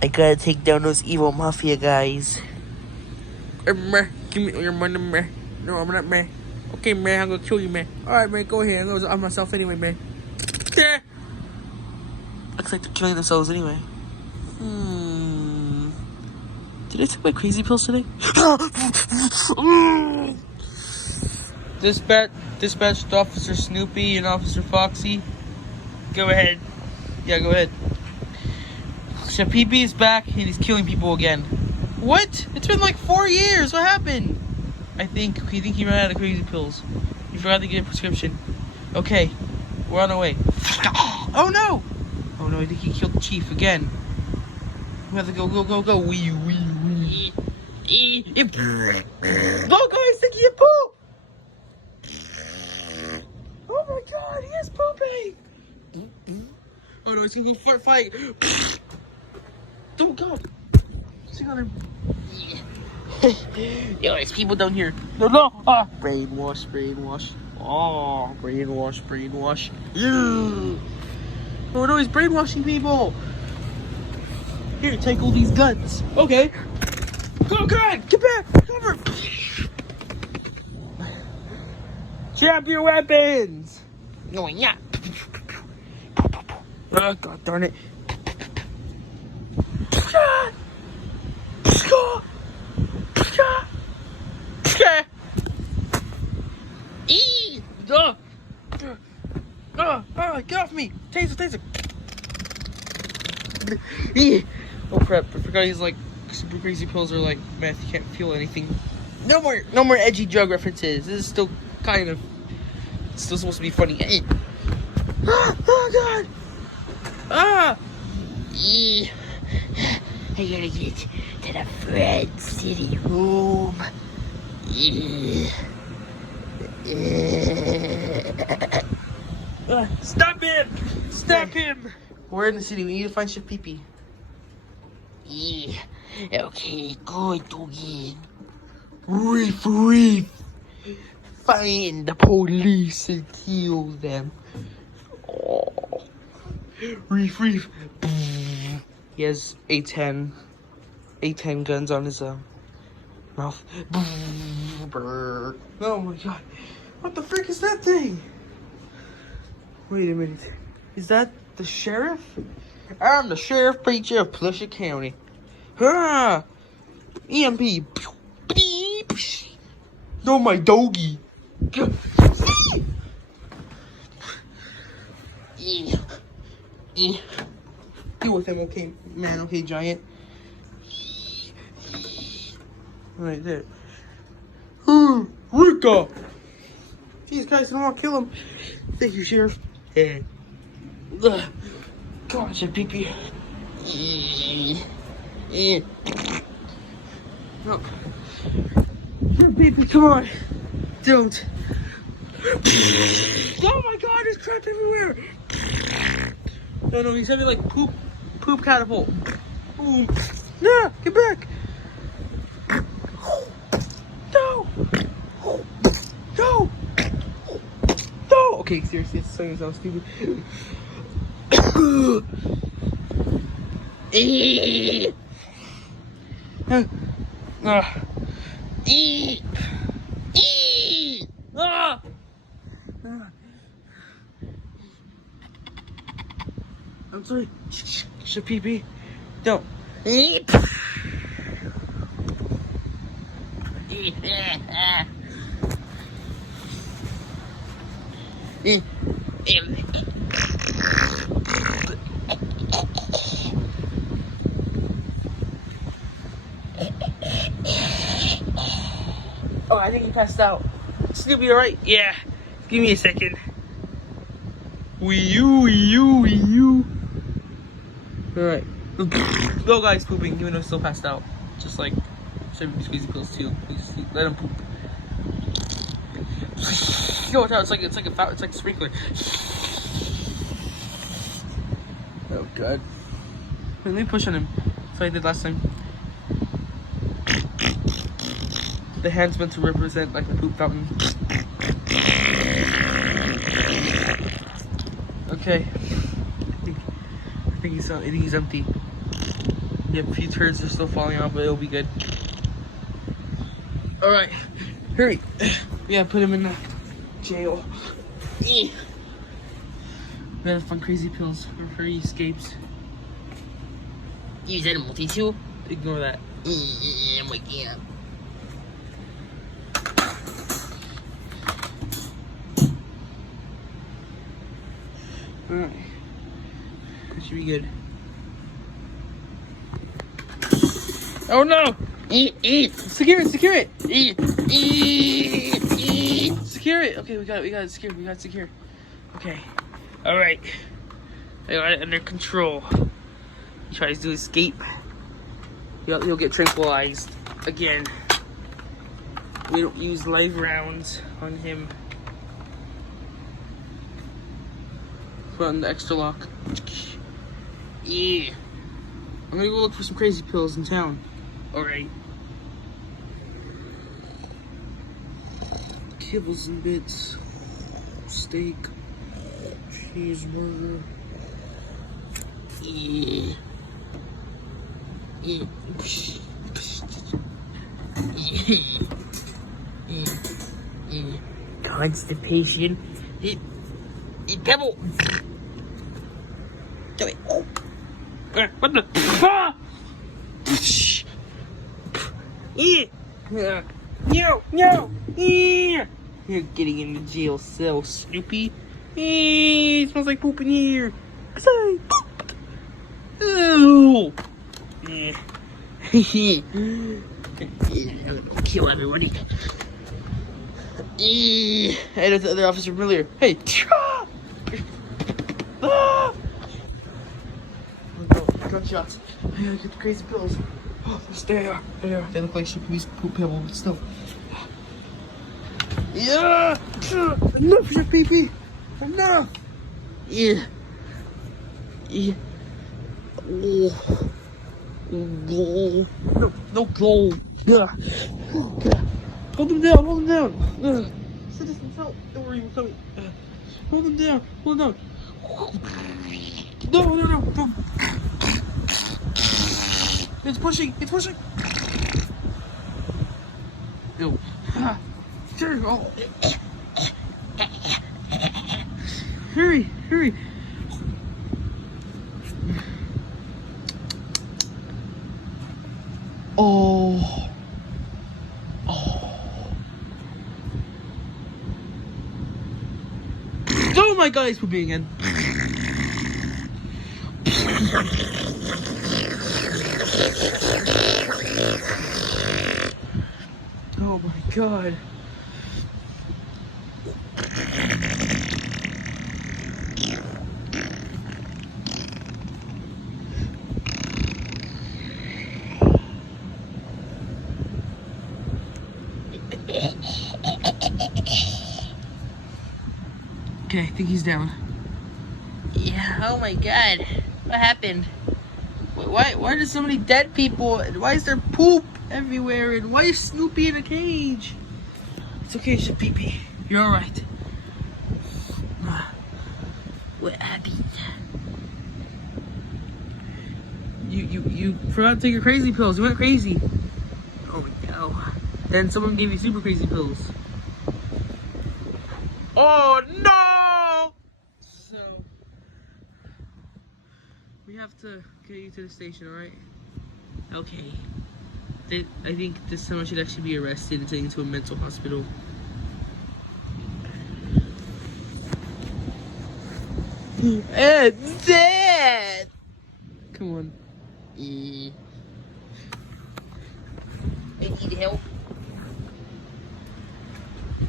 I gotta take down those evil mafia guys. Give me your money, man. No, I'm not, man. Okay, man, I'm gonna kill you, man. Alright, man, go ahead. I'm gonna myself anyway, man. Yeah. Looks like they're killing themselves anyway. Did I take my crazy pills today? Dispatched Officer Snoopy and Officer Foxy. Go ahead. Yeah, go ahead. Btb is back and he's killing people again. What? It's been like 4 years. What happened? I think he ran out of crazy pills. He forgot to get a prescription. Okay, we're on our way. Oh no! Oh no, I think he killed the chief again. We have to go. Wee. Look, guys, taking a poop! Oh my god, he is pooping! Oh no, he's thinking fight. Oh god! Sing on him. Yo, there's people down here. No. Brainwash. Oh, brainwash. Yeah. Oh no, he's brainwashing people. Here, take all these guns. Okay. Oh god, get back, cover. Drop your weapons. No, yeah. Oh god darn it. Get off me! Taser! Oh crap, I forgot he's like super crazy pills are like meth, you can't feel anything. No more edgy drug references. This is still supposed to be funny. Oh god! I gotta get to the Fred City home. Stop him! We're in the city. We need to find Btb. Okay, good, doggy. Reef. Find the police and kill them. Oh. Reef. He has A10 guns on his mouth. Oh my god. What the frick is that thing? Wait a minute. Is that the sheriff? I'm the sheriff preacher of Plusher County. EMP. No, my doggy. Deal with him, okay, man. Okay, giant. Right there. Rika! These guys don't want to kill him. Thank you, Sheriff. Come on, Btb. Look. Btb, come on. Don't. Oh my god, there's crap everywhere. No, he's having like poop catapult. Boom. No, get back. No. Okay, seriously, it's something so stupid. I'm sorry, Btb. Don't. Oh, I think he passed out. Snoopy, alright? Yeah. Give me a second. Wee you. Alright. Little guy's pooping, even though he's still passed out. Just like squeezy pills too. Please let him poop. Yo, it's like a sprinkler. Oh god. Let me push on him. That's what I did last time. The hand's meant to represent like a poop fountain. Okay. I think he's empty. Yeah, a few turds are still falling out, but it'll be good. Alright, hurry. We gotta put him in the jail. We gotta find crazy pills for he escapes. Use that a multi-tool? Ignore that. I'm waking up. Alright. That should be good. Oh no! Secure it, secure it! Secure it! Okay, we got it secure, we got it secure. Okay. Alright. I got it under control. He tries to escape. He'll get tranquilized again. We don't use live rounds on him. Put on the extra lock. Yeah. I'm gonna go look for some crazy pills in town. Alright. Kibbles and bits. Steak. Cheeseburger. Yeah. Yeah. Constipation. Pebble. Do it. What the? Ah! No, no. You're getting in the jail cell, Snoopy. It smells like poop in here. Say poop. Ew. Kill everybody. Hey, there's the other officer from earlier. Hey. Ah! Gunshots. I gotta get the crazy pills. Oh, there they are. There they are. They look like Snoopy's poop pebble, but still. Yeah! Enough, your pee-pee! Enough! Yeah. Yeah. Oh. No, no goal. Yeah. Hold him down, hold him down. Citizens, help. Don't worry, we're coming. Hold him down, hold him down. No, no, no, no. It's pushing, it's pushing. Ew. Sure, oh. Hurry, hurry. Oh. Oh. Oh my God, he's pooping again. Oh my God. Okay, I think he's down. Yeah. Oh my God. What happened? Why are there so many dead people? Why is there poop everywhere? And why is Snoopy in a cage? It's okay, it's just pee-pee. You're alright. What happened? You forgot to take your crazy pills. You went crazy. Oh no. Then someone gave you super crazy pills. Oh no! So we have to get you to the station, alright? Okay. I think this time I should actually be arrested and taken to a mental hospital. It's dead. Come on. I need help.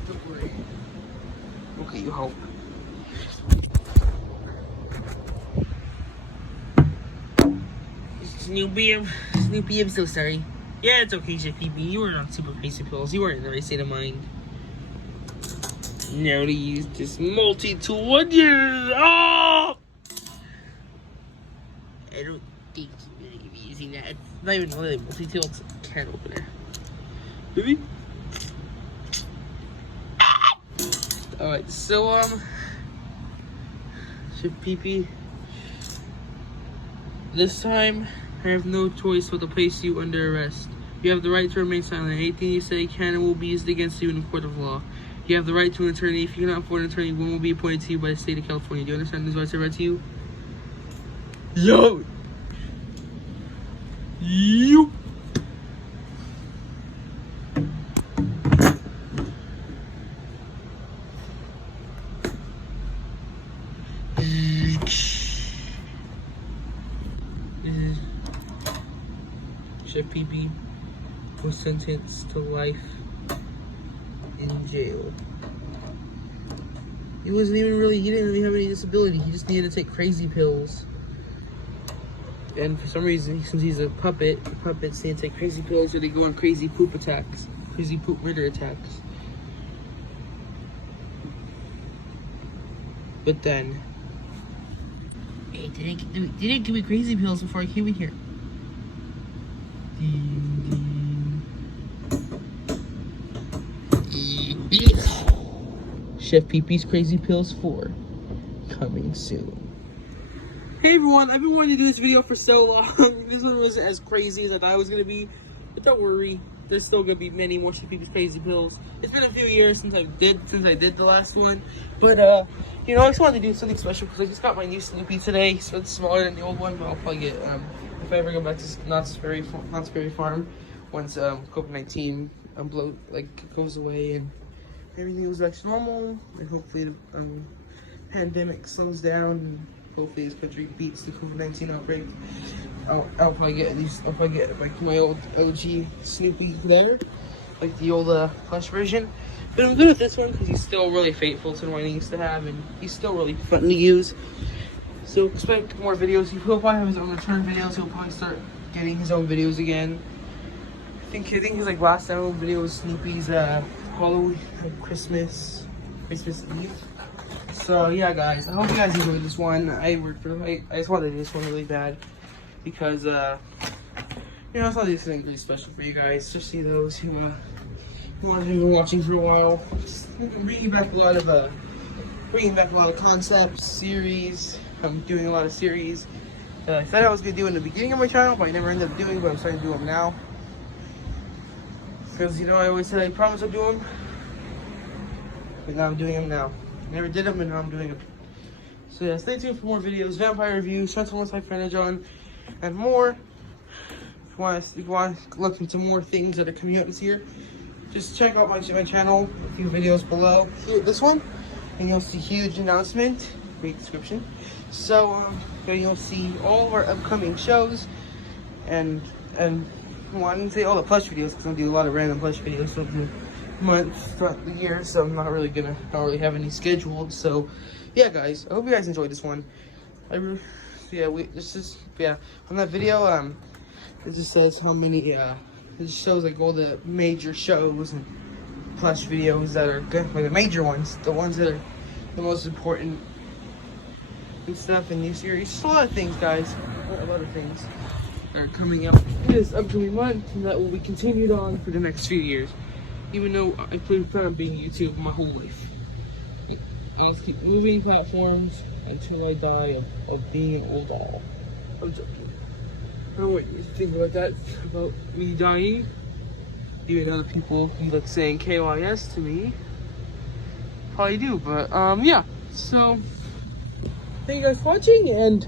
Don't worry. We'll get you help. Snoopy, I'm so sorry. Yeah, it's okay, JPB. You were on super crazy pills. You weren't in the right state of mind. Now to use this multi-tool on you. Oh! I don't think you're really gonna be using that. It's not even really a multi-tool, it's a can opener. Baby? Alright, so, should pee-pee. This time, I have no choice but to place you under arrest. You have the right to remain silent. Anything you say can and will be used against you in a court of law. You have the right to an attorney. If you cannot afford an attorney, one will be appointed to you by the state of California. Do you understand these rights I read to you? Yo! You! Chef Btb was sentenced to life in jail. He didn't really have any disability. He just needed to take crazy pills. And for some reason, since he's a puppet, puppets need to take crazy pills or they go on crazy poop attacks. Crazy poop murder attacks. But then, hey, they didn't give me crazy pills before I came in here. Chef Btb's Crazy Pills 4 coming soon. Hey everyone, I've been wanting to do this video for so long. This one wasn't as crazy as I thought it was gonna be, but don't worry, there's still gonna be many more Chef Btb's Crazy Pills. It's been a few years since I did the last one, but you know, I just wanted to do something special because I just got my new Snoopy today, so it's smaller than the old one, but I'll probably get if I ever go back to Knott's Berry Farm once COVID-19 goes away and everything goes back to normal, and hopefully the pandemic slows down and hopefully this country beats the COVID-19 outbreak. I'll probably get like my old LG Snoopy there, like the old plush version. But I'm good with this one because he's still really faithful to the one he used to have, and he's still really fun to use. So expect more videos. He'll probably have his own return videos. He'll probably start getting his own videos again. I think his like last ever video was Snoopy's Halloween, Christmas Eve. So yeah, guys, I hope you guys enjoyed this one. I just wanted to do this one really bad because you know, I thought this thing really special for you guys, especially those who have been watching for a while. Just bringing back a lot of concepts, series. I'm doing a lot of series that I said I was gonna do in the beginning of my channel, but I never ended up doing. But I'm starting to do them now because, you know, I always said I promised I'd do them, but now I'm doing them now. I never did them, and now I'm doing them. So yeah, stay tuned for more videos, vampire reviews, Transformers Friend John, and more. If you want to look into more things that are coming out this year, just check out my channel, a few videos below. Here, this one, and you'll see huge announcement. Great description. So you'll see all of our upcoming shows, and well, I didn't say all the plush videos because I do a lot of random plush videos throughout the month, throughout the year. So I'm not really have any scheduled. So yeah, guys, I hope you guys enjoyed this one. On that video, it just says how many it just shows like all the major shows and plush videos that are good, like the major ones, the ones that are the most important and stuff in new series. Just a lot of things, guys. A lot of things are coming up this upcoming month and that will be continued on for the next few years. Even though I plan on being YouTube my whole life. I'll just keep moving platforms until I die of being an old owl. I'm joking. I don't want you to think about that, about me dying. Even other people be like saying KYS to me. Probably do, but yeah. So thank you guys for watching, and